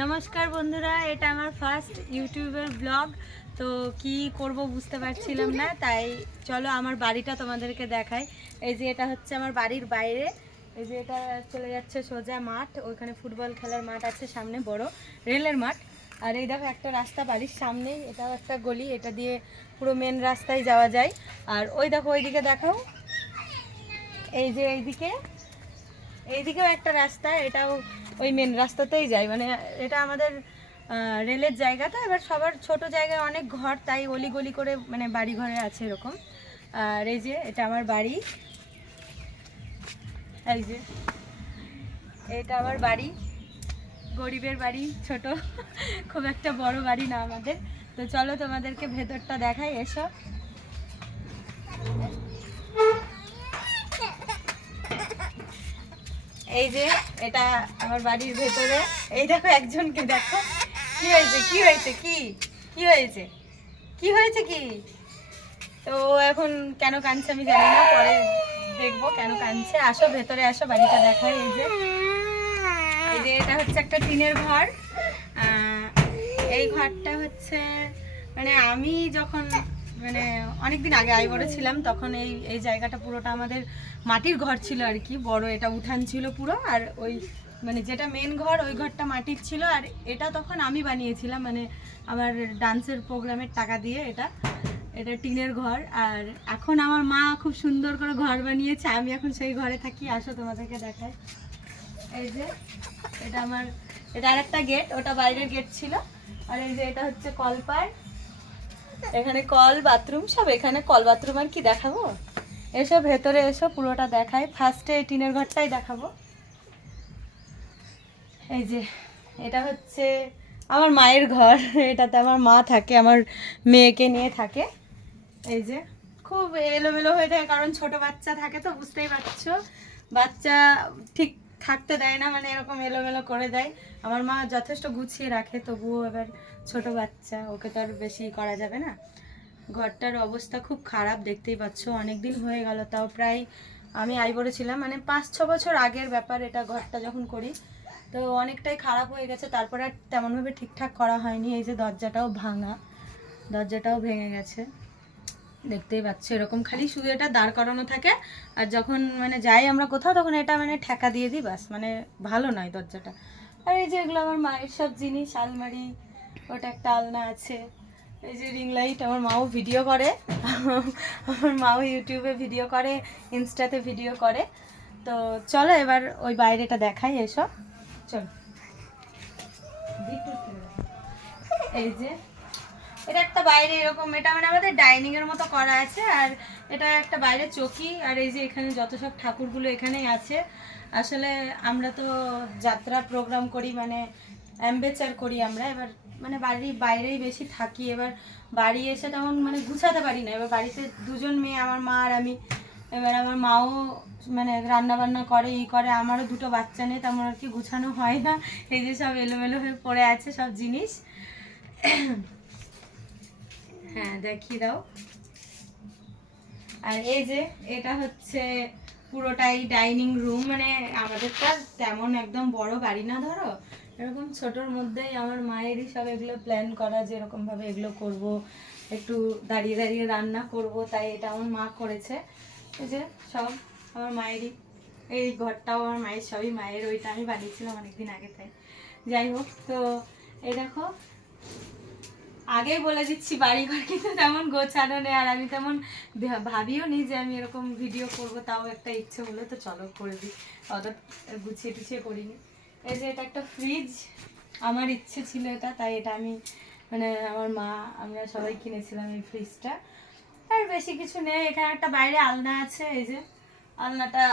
নমস্কার বন্ধুরা, এটা আমার ফার্স্ট ইউটিউবের ব্লগ। তো কি করব বুঝতে পারছিলাম না, তাই চলো আমার বাড়িটা তোমাদেরকে দেখাই। এই যে এটা হচ্ছে আমার বাড়ির বাইরে। এই যে এটা চলে যাচ্ছে সোজা মাঠ, ওইখানে ফুটবল খেলার মাঠ আছে সামনে, বড় রেলের মাঠ। আর এই দেখো একটা রাস্তা বাড়ির সামনেই, এটাও একটা গলি, এটা দিয়ে পুরো মেন রাস্তায় যাওয়া যায়। আর ওই দেখো ওইদিকে দেখাও, এই যে এইদিকেও একটা রাস্তা, এটাও ওই মেন রাস্তাতেই যায়। মানে এটা আমাদের রেলের জায়গা, তো এবার সবার ছোট জায়গায় অনেক ঘর, তাই অলি গলি করে মানে বাড়ি ঘরে আছে এরকম। আর এই যে এটা আমার বাড়ি, এই যে এটা আমার বাড়ি, গরিবের বাড়ি, ছোট, খুব একটা বড় বাড়ি না আমাদের। তো চলো তোমাদেরকে ভেতরটা দেখাই, এসো। এই যে এটা আমার বাড়ির ভেতরে। এই দেখো একজনকে, দেখো কি হয়েছে কি হয়েছে কি কি হয়েছে কি হয়েছে কি। তো এখন কেন কাঁদছে আমি জানি না, পরে দেখবো কেন কাঁদছে। আসো ভেতরে আসো, বাড়িটা দেখাই। এই যে এটা হচ্ছে একটা টিনের ঘর। এই ঘরটা হচ্ছে মানে আমি যখন মানে অনেকদিন আগে আইবড়ে ছিলাম, তখন এই এই জায়গাটা পুরোটা আমাদের মাটির ঘর ছিল আর কি, বড় এটা উঠান ছিল পুরো। আর ওই মানে যেটা মেন ঘর, ওই ঘরটা মাটির ছিল। আর এটা তখন আমি বানিয়েছিলাম, মানে আমার ডান্সের প্রোগ্রামের টাকা দিয়ে। এটা এটা টিনের ঘর। আর এখন আমার মা খুব সুন্দর করে ঘর বানিয়েছে, আমি এখন সেই ঘরে থাকি। আসো তোমাদেরকে দেখাই। এই যে এটা আমার, এটা আরেকটা গেট, ওটা বাইরের গেট ছিল। আর এই যে এটা হচ্ছে কলপার, এখানে কল বাথরুম সব, এখানে কল বাথরুম আর কি দেখাবো। এসো ভেতরে এসো, পুরোটা দেখাই। ফার্স্টে এই টিনের ঘরটাই দেখাবো। এই যে এটা হচ্ছে আমার মায়ের ঘর, এটাতে আমার মা থাকে, আমার মেয়েকে নিয়ে থাকে। এই যে খুব এলোমেলো হয়ে থাকে, কারণ ছোট বাচ্চা থাকে তো বুঝতেই পারছো, বাচ্চা ঠিক থাকতে দেয় না, মানে এরকম এলোমেলো করে দেয়। আমার মা যথেষ্ট গুছিয়ে রাখে, তবুও এবার ছোট বাচ্চা, ওকে তো আর বেশি করা যাবে না। ঘরটার অবস্থা খুব খারাপ, দেখতেই পাচ্ছ, অনেক দিন হয়ে গেল, তাও প্রায় আমি আইবড়ে ছিলাম মানে 5-6 বছর আগের ব্যাপার এটা, ঘরটা যখন করি। তো অনেকটাই খারাপ হয়ে গেছে, তারপরে আর তেমনভাবে ঠিকঠাক করা হয়নি। এই যে দরজাটাও ভাঙা, দরজাটাও ভেঙে গেছে, দেখতেই পাচ্ছ। এরকম খালি শুধু এটা দাঁড় করানো থাকে, আর যখন মানে যাই আমরা কোথাও, তখন এটা মানে ঠেকা দিয়ে দিই, বাস। মানে ভালো নয় দরজাটা। আর এই যে এগুলো আমার মায়ের সব জিনিস, আলমারি, ওটা একটা আলনা আছে। এই যে রিং লাইট, আমার মাও ভিডিও করে, আমার মাও ইউটিউবে ভিডিও করে, ইনস্টাতে ভিডিও করে। তো চলো এবার ওই বাইরেটা দেখাই, এসব চলো। এই যে এটা একটা বাইরে এরকম, এটা মানে আমাদের ডাইনিং এর মতো করা আছে। আর এটা একটা বাইরে চকি। আর এই যে এখানে যত সব ঠাকুরগুলো এখানেই আছে। আসলে আমরা তো যাত্রা প্রোগ্রাম করি, মানে অ্যাম্বেচার করি আমরা, এবার মানে বাড়ির বাইরেই বেশি থাকি। এবার বাড়ি এসে তেমন মানে গুছাতে পারি না। এবার বাড়িতে দুজন মেয়ে, আমার মা আর আমি। এবার আমার মাও মানে রান্না বান্না করে, ই করে, আমারও দুটো বাচ্চা নেই, তেমন আর কি গুছানো হয় না। এই যে সব এলোমেলো হয়ে পড়ে আছে সব জিনিস। হ্যাঁ দেখিয়ে দাও। আর এই যে এটা হচ্ছে পুরোটাই ডাইনিং রুম, মানে আমাদের তো তেমন একদম বড় বাড়ি না, ধরো এরকম ছোটোর মধ্যেই আমার মায়েরই সব এগুলো প্ল্যান করা, যে এরকমভাবে এগুলো করব, একটু দাঁড়িয়ে দাঁড়িয়ে রান্না করব, তাই এটা আমার মা করেছে। এই যে সব আমার মায়েরই, এই ঘরটাও আমার মায়ের, সবই মায়ের। ওইটা আমি বানিয়েছিলাম অনেকদিন আগে, তাই যাই হোক। তো এই দেখো, আগেই বলে দিচ্ছি বাড়িঘর কিন্তু তেমন গোছানো নেই, আর আমি তেমন ভাবিও নি যে আমি এরকম ভিডিও করব, তাও একটা ইচ্ছে হলো, তো চলো করে দিই। অত গুছিয়ে টুছিয়ে করিনি। এই যে এটা একটা ফ্রিজ, আমার ইচ্ছে ছিল এটা, তাই এটা আমি মানে আমার মা, আমরা সবাই কিনেছিলাম এই ফ্রিজটা। আর বেশি কিছু নেই। এখানে একটা বাইরে আলনা আছে, এই যে আলনাটা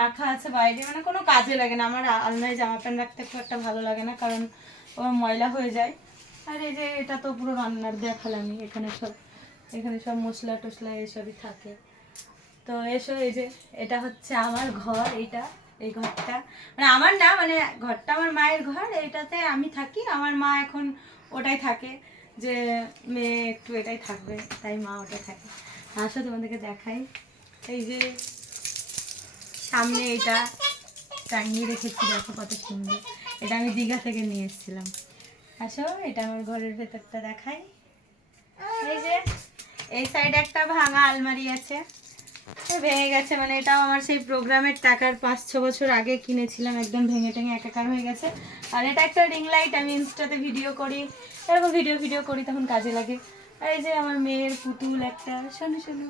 রাখা আছে বাইরে, মানে কোনো কাজে লাগে না। আমার আলনায় জামা প্যান্ট রাখতে খুব একটা ভালো লাগে না, কারণ ওর ময়লা হয়ে যায়। আর এই যে এটা তো পুরো রান্নার দেখালামই, এখানে সব মশলা টশলা এসবই থাকে। তো এসো, এই যে এটা হচ্ছে আমার ঘর, এই ঘরটা মানে আমার না, মানে ঘরটা আমার মায়ের ঘর, এইটাতে আমি থাকি। আমার মা এখন ওটাই থাকে, যে মেয়ে একটু এটাই থাকবে, তাই মা ওটাই থাকে। আসো তোমাদেরকে দেখাই। এই যে সামনে এটা টাঙিয়ে রেখেছি, দেখো কত সুন্দর। এটা আমি দীঘা থেকে নিয়ে এসেছিলাম। আসো, এটা আমার ঘরের ভেতরটা দেখাই। এই যে এই সাইডে একটা ভাঙা আলমারি আছে, ভেঙে গেছে, মানে এটাও আমার সেই প্রোগ্রামের টাকার 5-6 বছর আগে কিনেছিলাম, একদম ভেঙে টেঙে একাকার হয়ে গেছে। আর এটা একটা রিং লাইট, আমি ইনস্টাতে ভিডিও করি, এরকম ভিডিও করি, তখন কাজে লাগে। আর এই যে আমার মেয়ের পুতুল একটা, শোনো শোনো,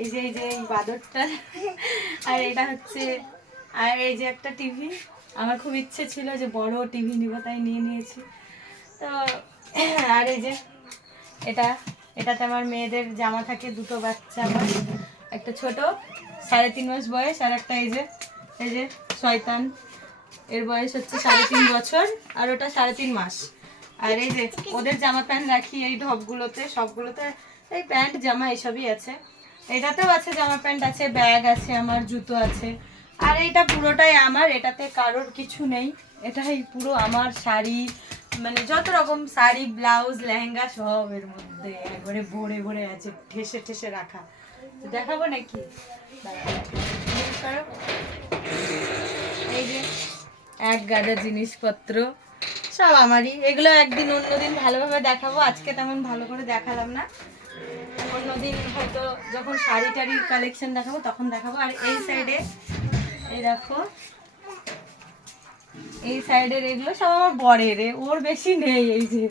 এই যে এই বাদরটা। আর এটা হচ্ছে, আর এই যে একটা টিভি, আমার খুব ইচ্ছে ছিল যে বড় টিভি নিব, তাই নিয়ে নিয়েছি। তো আর এই যে এটাতে আমার মেয়েদের জামা থাকে, দুটো বাচ্চা আমার, একটা ছোট 3.5 মাস বয়স, আর একটা এই যে শয়তান, এর বয়স হচ্ছে 3.5 বছর, আর ওটা 3.5 মাস। আর এই যে ওদের জামা প্যান্ট রাখি এই ঢপগুলোতে, সবগুলোতে এই প্যান্ট জামা এসবই আছে। এটাতেও আছে, জামা প্যান্ট আছে, ব্যাগ আছে, আমার জুতো আছে। আর এটা পুরোটাই আমার, এটাতে কারোর কিছু নেই, এটাই পুরো আমার। শাড়ি, মানে যত রকম শাড়ি, ব্লাউজ, লেহেঙ্গা সব এর মধ্যে একবারে ভরে ভরে আছে, ঠেসে ঠেসে রাখা। তো দেখাবো নাকি? এই যে এক গাদা জিনিসপত্র সব আমারই, এগুলো একদিন অন্যদিন ভালোভাবে দেখাবো, আজকে তেমন ভালো করে দেখালাম না, অন্যদিন হয়তো যখন শাড়ি টাড়ির কালেকশন দেখাবো তখন দেখাবো। আর এই সাইডে এই দেখো, এই সাইডের এগুলো সব আমার বরের, ওর বেশি নেই, এই যে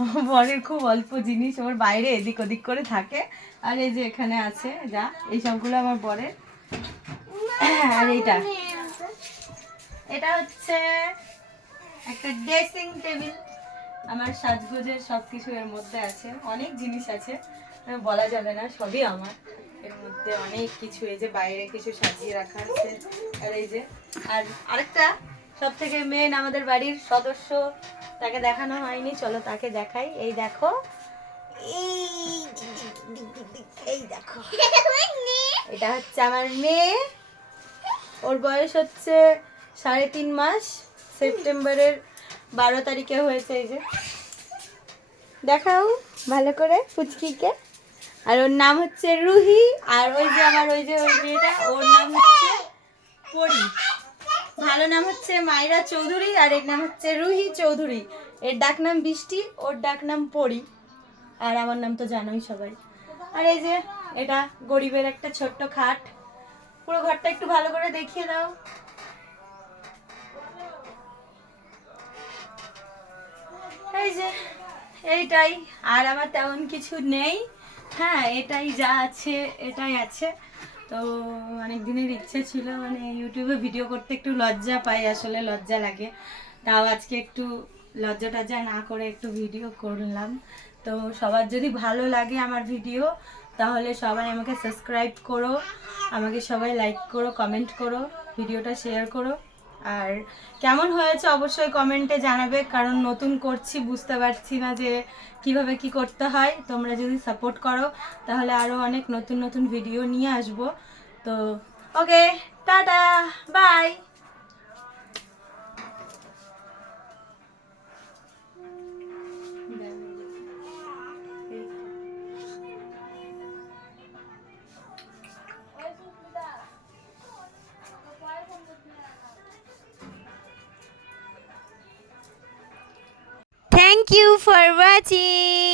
আমার বরের খুব অল্প জিনিস, ওর বাইরে এদিক ওদিক করে থাকে। আর এই যে এখানে আছে যা, এই সবগুলো আমার বরের। আর এটা হচ্ছে একটা ড্রেসিং টেবিল, আমার সাজগোজের সব কিছু এর মধ্যে আছে, অনেক জিনিস আছে, বলা যাবে না, সবই আমার। এর মধ্যে অনেক কিছু, এই যে বাইরে কিছু সাজিয়ে রাখা আছে। আর এই যে আর আরেকটা সব থেকে মেন আমাদের বাড়ির সদস্য, তাকে দেখানো হয়নি, চলো তাকে দেখাই। এই দেখো, এই দেখো, এটা হচ্ছে আমার মেয়ে, ওর বয়স হচ্ছে 3.5 মাস, সেপ্টেম্বরের 12 তারিখে হয়েছে। এই যে দেখাও ভালো করে পুচকিকে। আর ওর নাম হচ্ছে রুহি। আর ওই যে আমার ওই মেয়েটা, ওর নাম হচ্ছে পরি, ভালো নাম হচ্ছে মাইরা চৌধুরী, আর এর নাম হচ্ছে রুহি চৌধুরী। এর ডাক নাম বৃষ্টি, ওর ডাক নাম পরি, আর আমার নাম তো জানোই সবাই। আর এই যে এটা গরিবের একটা ছোট্ট খাট, পুরো ঘরটা একটু ভালো করে দেখিয়ে দাও। এই যে এইটাই, আর আমার তেমন কিছু নেই, হ্যাঁ এটাই যা আছে এটাই আছে। তো অনেক দিনের ইচ্ছে ছিল, মানে ইউটিউবে ভিডিও করতে একটু লজ্জা পাই, আসলে লজ্জা লাগে, তাও আজকে একটু লজ্জা টজ্জা না করে একটু ভিডিও করলাম। তো সবার যদি ভালো লাগে আমার ভিডিও, তাহলে সবাই আমাকে সাবস্ক্রাইব করো, আমাকে সবাই লাইক করো, কমেন্ট করো, ভিডিওটা শেয়ার করো। আর কেমন হয়েছে অবশ্যই কমেন্টে জানাবে, কারণ নতুন করছি, বুঝতে পারছি না যে কিভাবে কি করতে হয়। তোমরা যদি সাপোর্ট করো তাহলে আরও অনেক নতুন নতুন ভিডিও নিয়ে আসবো। তো okay, tata, bye. Thank you for watching.